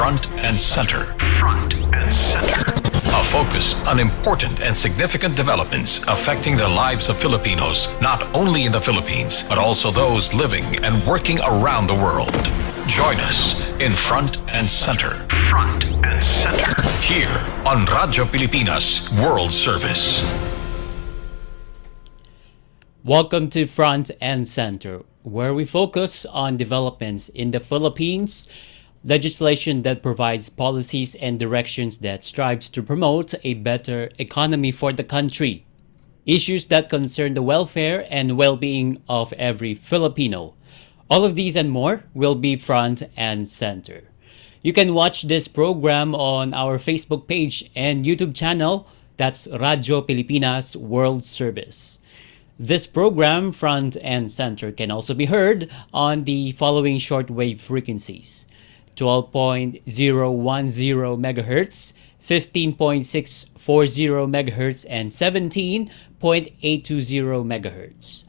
Front and Center. Front and Center. A focus on important and significant developments affecting the lives of Filipinos, not only in the Philippines, but also those living and working around the world. Join us in Front and Center. Front and Center. Here on Radyo Pilipinas World Service. Welcome to Front and Center, where we focus on developments in the Philippines, legislation that provides policies and directions that strives to promote a better economy for the country, issues that concern the welfare and well-being of every Filipino. All of these and more will be Front and Center. You can watch this program on our Facebook page and YouTube channel. That's Radyo Pilipinas World Service. This program, Front and Center, can also be heard on the following shortwave frequencies: 12.010 MHz, 15.640 MHz, and 17.820 MHz.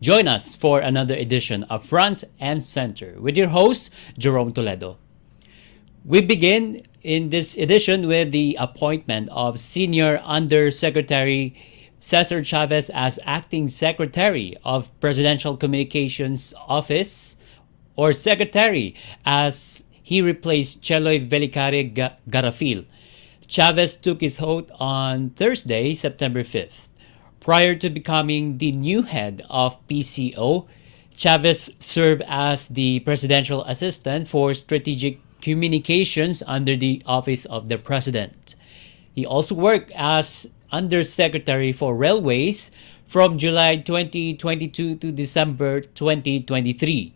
Join us for another edition of Front and Center with your host, Jerome Toledo. We begin in this edition with the appointment of Senior Undersecretary Cesar Chavez as Acting Secretary of Presidential Communications Office, or Secretary, as he replaced Cheloy Velicare Garafil. Chavez took his oath on Thursday, September 5th. Prior to becoming the new head of PCO, Chavez served as the Presidential Assistant for Strategic Communications under the Office of the President. He also worked as Undersecretary for Railways from July 2022 to December 2023,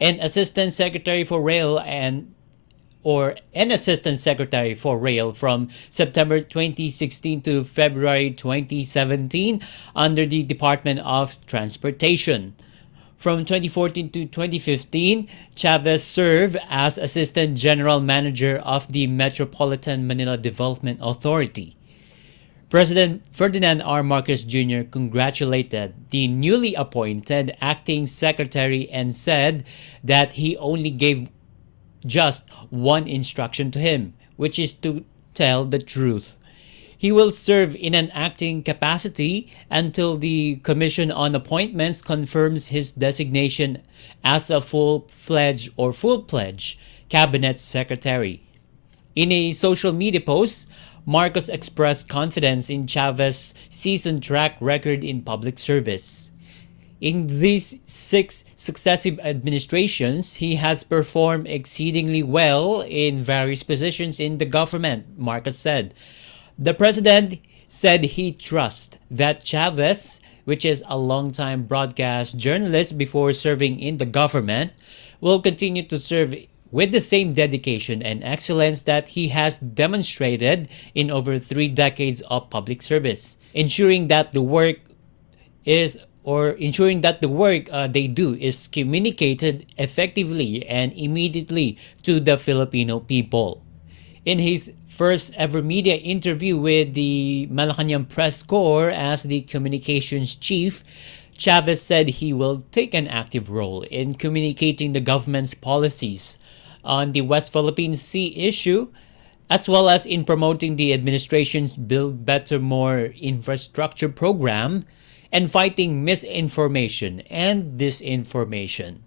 and Assistant Secretary for Rail an Assistant Secretary for Rail from September 2016 to February 2017 under the Department of Transportation. From 2014 to 2015, Chavez served as Assistant General Manager of the Metropolitan Manila Development Authority. President Ferdinand R. Marcos Jr. congratulated the newly appointed acting secretary and said that he only gave just one instruction to him, which is to tell the truth. He will serve in an acting capacity until the Commission on Appointments confirms his designation as a full-fledged cabinet secretary. In a social media post, Marcos expressed confidence in Chavez's seasoned track record in public service. In these 6 successive administrations, he has performed exceedingly well in various positions in the government, Marcos said. The president said he trusts that Chavez, which is a longtime broadcast journalist before serving in the government, will continue to serve with the same dedication and excellence that he has demonstrated in over 3 decades of public service, ensuring that the work they do is communicated effectively and immediately to the Filipino people. In his first ever media interview with the Malacanang Press Corps as the communications chief, Chavez said he will take an active role in communicating the government's policies on the West Philippine Sea issue, as well as in promoting the administration's Build Better More infrastructure program and fighting misinformation and disinformation.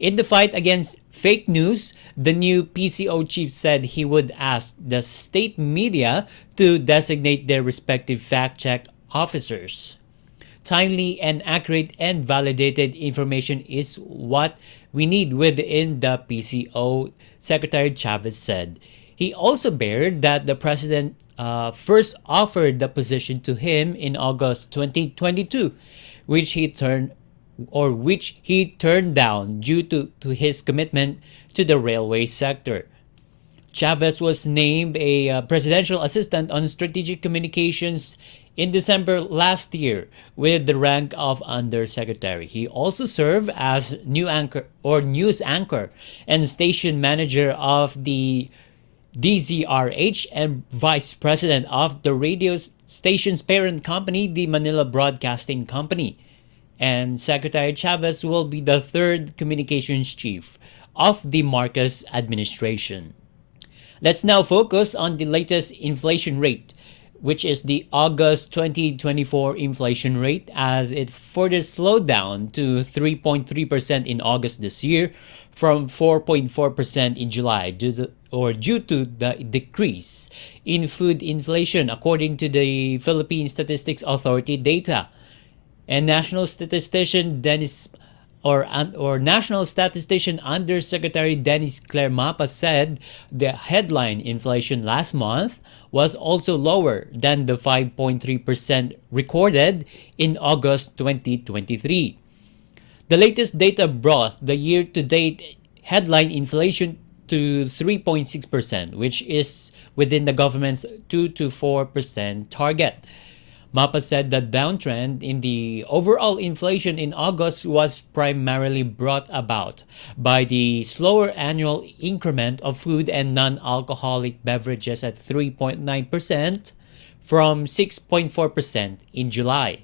In the fight against fake news, the new PCO chief said he would ask the state media to designate their respective fact-check officers. Timely and accurate and validated information is what we need within the PCO, Secretary Chavez said. He also bared that the president first offered the position to him in August 2022, which he turned down due to his commitment to the railway sector. Chavez was named a presidential assistant on strategic communications in December last year with the rank of undersecretary. He also served as news anchor and station manager of the DZRH and vice president of the radio station's parent company, the Manila Broadcasting Company. And Secretary Chavez will be the third communications chief of the Marcos administration. Let's now focus on the latest inflation rate, which is the August 2024 inflation rate, as it further slowed down to 3.3% in August this year from 4.4% in July due to the decrease in food inflation according to the Philippine Statistics Authority data. And National Statistician National Statistician Undersecretary Dennis Claire Mapa said the headline inflation last month was also lower than the 5.3% recorded in August 2023. The latest data brought the year-to-date headline inflation to 3.6%, which is within the government's 2 to 4% target. Mapa said the downtrend in the overall inflation in August was primarily brought about by the slower annual increment of food and non-alcoholic beverages at 3.9% from 6.4% in July.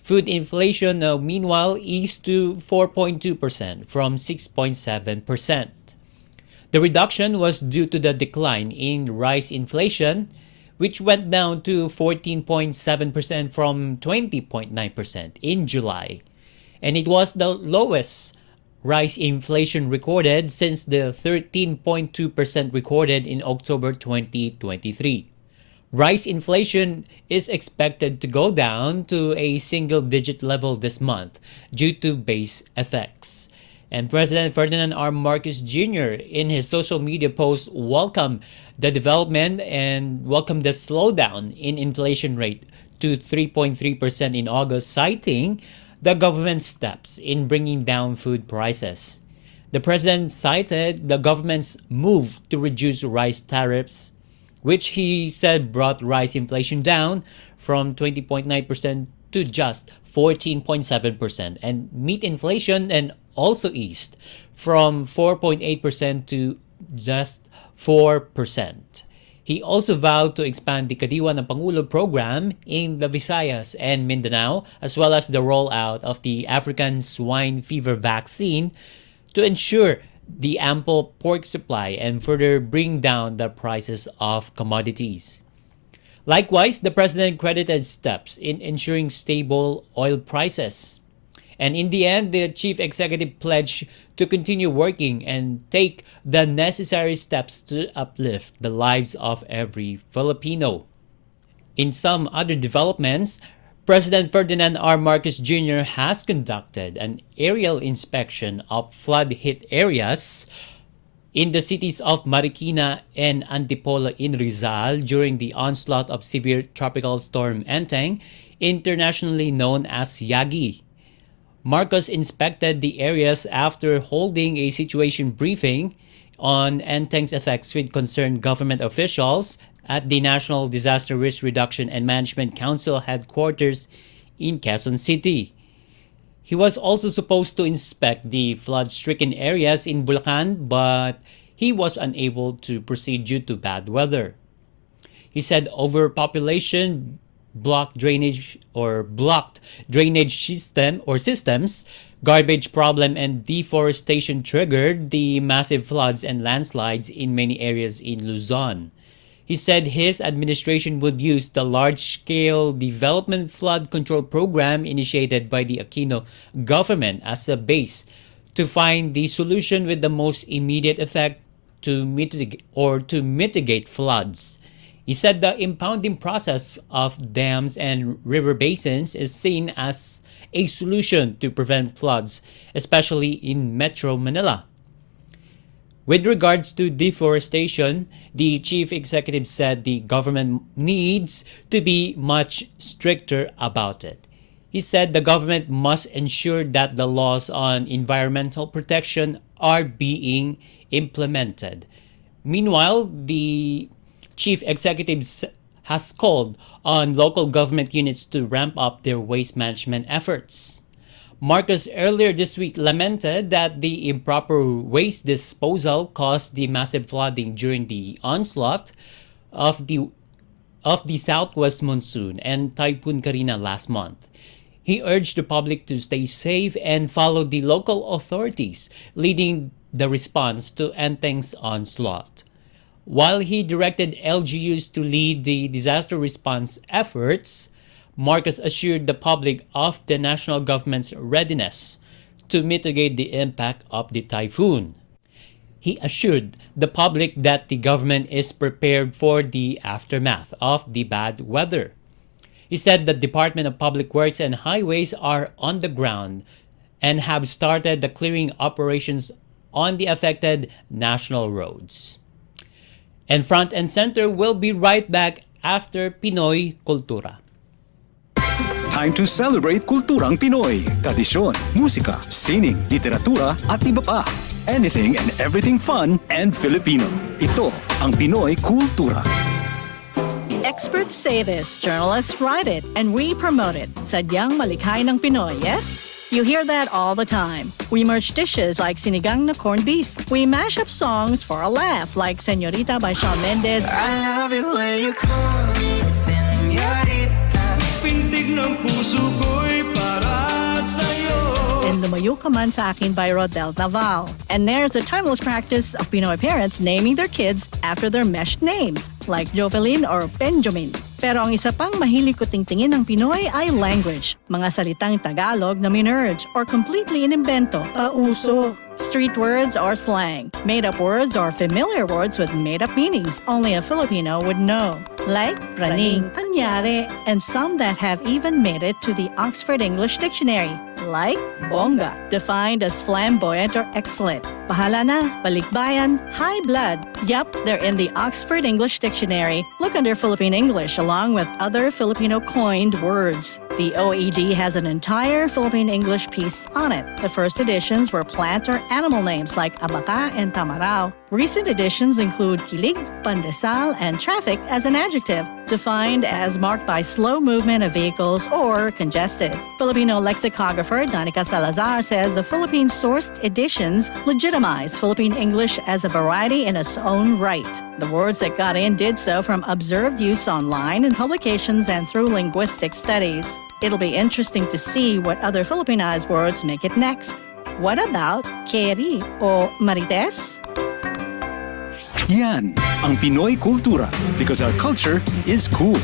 Food inflation, meanwhile, eased to 4.2% from 6.7%. The reduction was due to the decline in rice inflation, which went down to 14.7% from 20.9% in July. And it was the lowest rice inflation recorded since the 13.2% recorded in October 2023. Rice inflation is expected to go down to a single-digit level this month due to base effects. And President Ferdinand R. Marcos Jr. in his social media post welcomed the development and welcomed the slowdown in inflation rate to 3.3% in August, citing the government's steps in bringing down food prices. The president cited the government's move to reduce rice tariffs, which he said brought rice inflation down from 20.9% to just 14.7%, and meat inflation and also eased from 4.8% to just 4%. He also vowed to expand the Kadiwa ng Pangulo program in the Visayas and Mindanao, as well as the rollout of the African swine fever vaccine to ensure the ample pork supply and further bring down the prices of commodities. Likewise, the president credited steps in ensuring stable oil prices. And in the end, the chief executive pledged to continue working and take the necessary steps to uplift the lives of every Filipino. In some other developments, President Ferdinand R. Marcos Jr. has conducted an aerial inspection of flood-hit areas in the cities of Marikina and Antipolo in Rizal during the onslaught of severe tropical storm Enteng, internationally known as Yagi. Marcos inspected the areas after holding a situation briefing on Enteng's effects with concerned government officials at the National Disaster Risk Reduction and Management Council headquarters in Quezon City. He was also supposed to inspect the flood-stricken areas in Bulacan, but he was unable to proceed due to bad weather. He said overpopulation, blocked drainage systems, garbage problem, and deforestation triggered the massive floods and landslides in many areas in Luzon. He said his administration would use the large-scale development flood control program initiated by the Aquino government as a base to find the solution with the most immediate effect to mitigate floods. He said the impounding process of dams and river basins is seen as a solution to prevent floods, especially in Metro Manila. With regards to deforestation, the chief executive said the government needs to be much stricter about it. He said the government must ensure that the laws on environmental protection are being implemented. Meanwhile, the chief executive has called on local government units to ramp up their waste management efforts. Marcos earlier this week lamented that the improper waste disposal caused the massive flooding during the onslaught of the southwest monsoon and Typhoon Karina last month. He urged the public to stay safe and follow the local authorities leading the response to Enteng's onslaught. While he directed LGUs to lead the disaster response efforts, Marcos assured the public of the national government's readiness to mitigate the impact of the typhoon. He assured the public that the government is prepared for the aftermath of the bad weather. He said the Department of Public Works and Highways are on the ground and have started the clearing operations on the affected national roads. And Front and Center will be right back after Pinoy Kultura. Time to celebrate kulturang Pinoy. Tradisyon, musika, sining, literatura at iba pa. Anything and everything fun and Filipino. Ito ang Pinoy Kultura. Experts say this, journalists write it, and we promote it. Sadyang malikhay ng Pinoy, yes? You hear that all the time. We merge dishes like sinigang na corned beef. We mash up songs for a laugh like Señorita by Shawn Mendes. I love it when you call me Señorita. Pintig ng puso ko'y para sa'yo. And Lumayo Ka Man Sa Akin by Rodel Naval. And there's the timeless practice of Pinoy parents naming their kids after their meshed names, like Jovelyn or Benjamin. Pero ang isa pang mahilig ko tingtingin ng Pinoy ay language. Mga salitang Tagalog na minerge or completely inimbento, pauso. Street words or slang, made-up words or familiar words with made-up meanings only a Filipino would know. Like praning, anyare, and some that have even made it to the Oxford English Dictionary. Like bongga, defined as flamboyant or excellent. Bahala na, balikbayan, high blood. Yep, they're in the Oxford English Dictionary. Look under Philippine English along with other Filipino coined words. The OED has an entire Philippine English piece on it. The first editions were plant or animal names like abaca and tamarao. Recent editions include kilig, pandesal, and traffic as an adjective, defined as marked by slow movement of vehicles or congested. Filipino lexicographer Danica Salazar says the Philippine-sourced editions legitimize Philippine English as a variety in its own right. The words that got in did so from observed use online in publications and through linguistic studies. It'll be interesting to see what other Filipinized words make it next. What about Keri o Marites? Yan ang Pinoy Kultura because our culture is cool.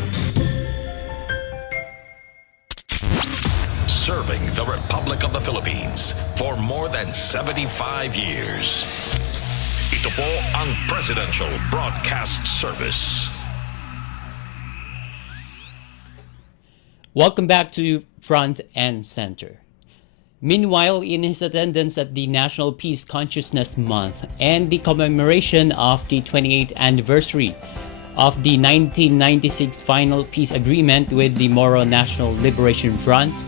Serving the Republic of the Philippines for more than 75 years. Ito po ang Presidential Broadcast Service. Welcome back to Front and Center. Meanwhile, in his attendance at the National Peace Consciousness Month and the commemoration of the 28th anniversary of the 1996 final peace agreement with the Moro National Liberation Front,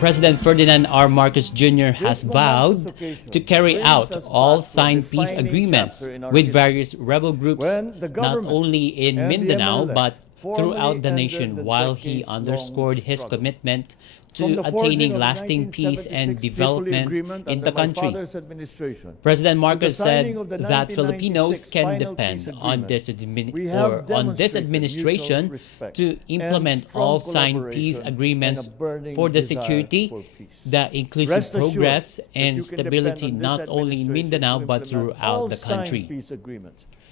President Ferdinand R. Marcos Jr. has vowed to carry out all signed peace agreements with various rebel groups, not only in Mindanao but throughout the nation, while he underscored his commitment to attaining lasting peace and development in the country. President Marcos said that Filipinos can depend on this administration to implement all signed peace agreements for the security, the inclusive progress, and stability not only in Mindanao but throughout the country.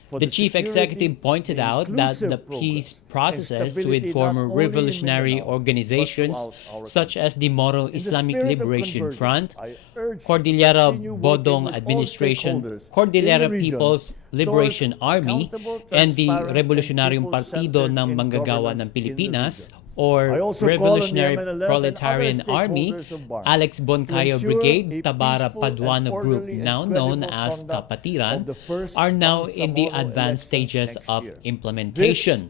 The chief executive pointed out that the peace processes with former revolutionary organizations such as the Moro Islamic Liberation Front, Cordillera Bodong Administration, Cordillera People's Liberation Army, and the Revolutionaryong Partido ng Manggagawa ng Pilipinas, or Revolutionary Proletarian Army, Alex Boncayo Brigade, Tabara Paduano Group, now known as Kapatiran, are now in the advanced stages of implementation.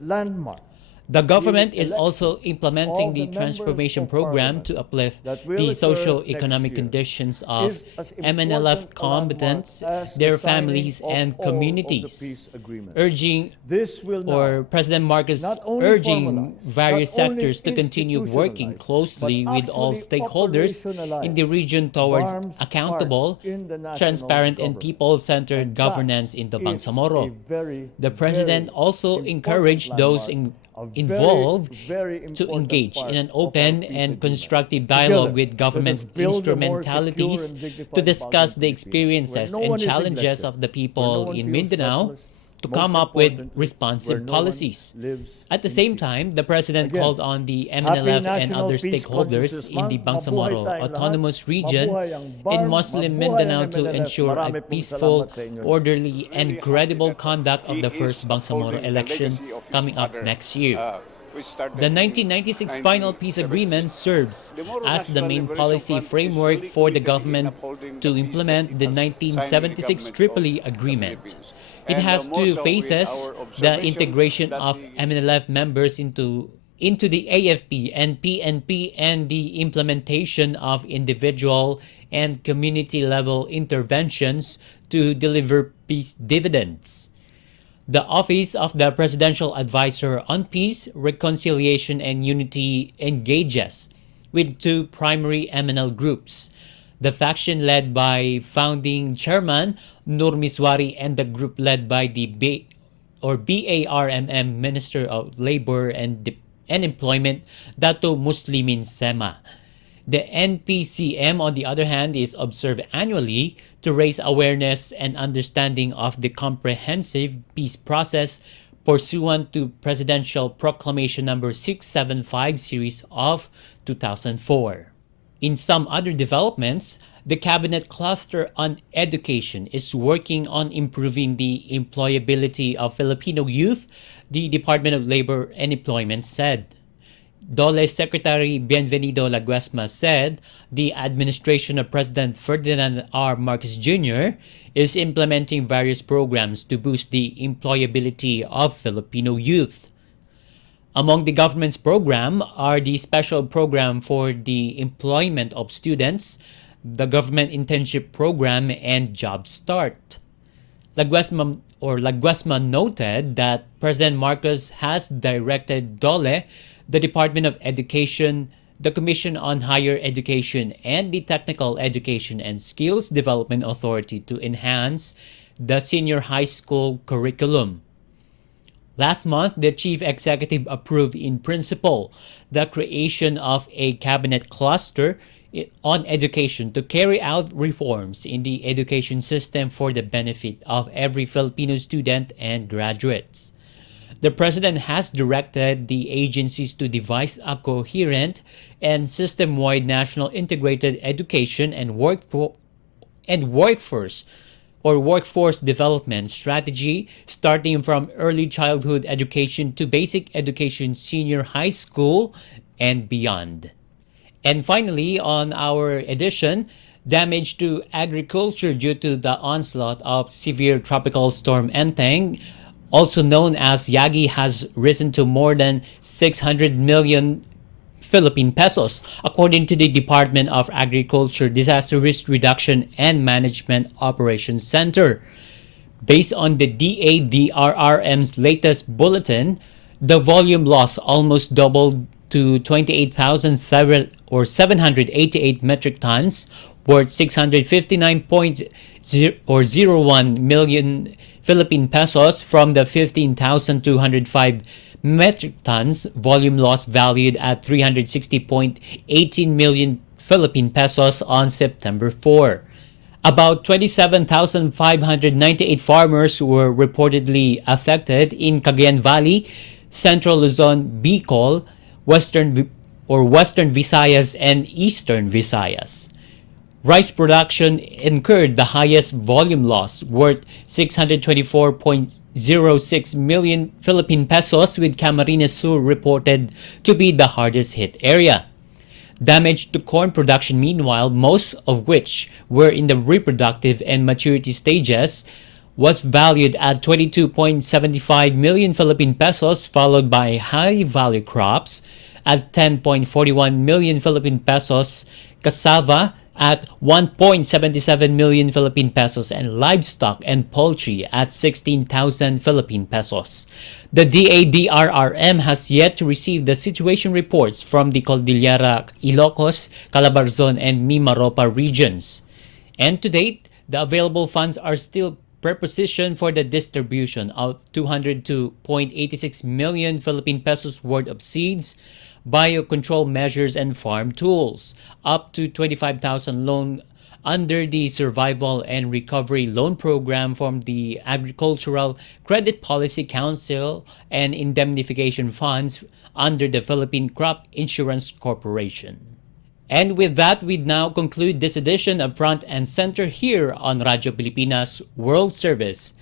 The government is also implementing the transformation program to uplift the socio-economic conditions of MNLF combatants, their families, and communities, President Marcos urging various sectors to continue working closely with all stakeholders in the region towards accountable, transparent, and people-centered governance in the Bangsamoro. The President also encouraged those involved to engage in an open and constructive dialogue with government instrumentalities to discuss the experiences and challenges of the people in Mindanao, to most come up with importantly, responsive where no one policies. lives At the in same peace. time, the President Again, called on the Happy MNLF and National other Peace stakeholders Consciousness in the Month. Mabuhay Bangsamoro tayong lahat. Autonomous Region Mabuhay ang in BARM. Muslim Mabuhay ang Mindanao to MNLF. ensure a Marami pong peaceful, salamat sa inyo. orderly, and Really credible happy that conduct of he the is first Bangsamoro upholding the election legacy of his coming up father, next year. which started The in 1996 final peace agreement 1976. serves The Moro as the National main Liberation policy Front is framework fully for the committed in government upholding to the peace implement that the it has signed with the 1976 government Tripoli of the Agreement. Philippines. It And has more two so with phases: our the observation integration that of the MNLF members into the AFP and PNP, and the implementation of individual and community level interventions to deliver peace dividends. The Office of the Presidential Advisor on Peace, Reconciliation, and Unity engages with two primary MNL groups: the faction led by founding chairman Nur Miswari and the group led by the BARMM Minister of Labor and Employment, Dato Muslimin Sema. The NPCM, on the other hand, is observed annually to raise awareness and understanding of the comprehensive peace process pursuant to Presidential Proclamation Number 675 Series of 2004. In some other developments, the Cabinet Cluster on Education is working on improving the employability of Filipino youth, the Department of Labor and Employment said. DOLE Secretary Bienvenido Laguesma said the administration of President Ferdinand R. Marcos Jr. is implementing various programs to boost the employability of Filipino youth. Among the government's program are the Special Program for the Employment of Students, the Government Internship Program, and Job Start. Laguesma noted that President Marcos has directed DOLE, the Department of Education, the Commission on Higher Education, and the Technical Education and Skills Development Authority to enhance the senior high school curriculum. Last month, the Chief Executive approved in principle the creation of a cabinet cluster on education to carry out reforms in the education system for the benefit of every Filipino student and graduates. The President has directed the agencies to devise a coherent and system-wide national integrated education and workforce development strategy, starting from early childhood education to basic education, senior high school, and beyond. And finally, on our edition, damage to agriculture due to the onslaught of severe tropical storm Enteng, also known as Yagi, has risen to more than 600 million Philippine pesos, according to the Department of Agriculture Disaster Risk Reduction and Management Operations Center. Based on the DADRRM's latest bulletin, the volume loss almost doubled to 28,788 metric tons, worth 659.01 million Philippine pesos, from the 15,205 metric tons volume loss valued at 360.18 million Philippine pesos on September 4. About 27,598 farmers were reportedly affected in Cagayan Valley, Central Luzon, Bicol, Western Visayas, and Eastern Visayas. Rice production incurred the highest volume loss, worth 624.06 million Philippine pesos, with Camarines Sur reported to be the hardest hit area. Damage to corn production, meanwhile, most of which were in the reproductive and maturity stages, was valued at 22.75 million Philippine pesos, followed by high-value crops at 10.41 million Philippine pesos, cassava at 1.77 million Philippine pesos, and livestock and poultry at 16,000 Philippine pesos. The DADRRM has yet to receive the situation reports from the Cordillera, Ilocos, Calabarzon, and Mimaropa regions. And to date, the available funds are still prepositioned for the distribution of 202.86 million Philippine pesos worth of seeds, biocontrol measures, and farm tools. Up to 25,000 under the Survival and Recovery Loan Program from the Agricultural Credit Policy Council and indemnification funds under the Philippine Crop Insurance Corporation. And with that, we now conclude this edition of Front and Center here on Radyo Pilipinas World Service.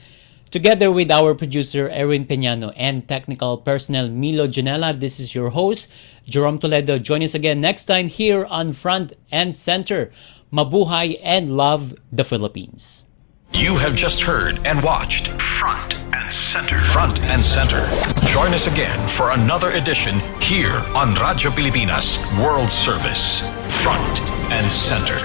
Together with our producer Erwin Peñano and technical personnel Milo Janela, this is your host, Jerome Toledo. Join us again next time here on Front and Center. Mabuhay and love the Philippines. You have just heard and watched Front and Center. Front and Center. Join us again for another edition here on Radyo Pilipinas World Service. Front and Center.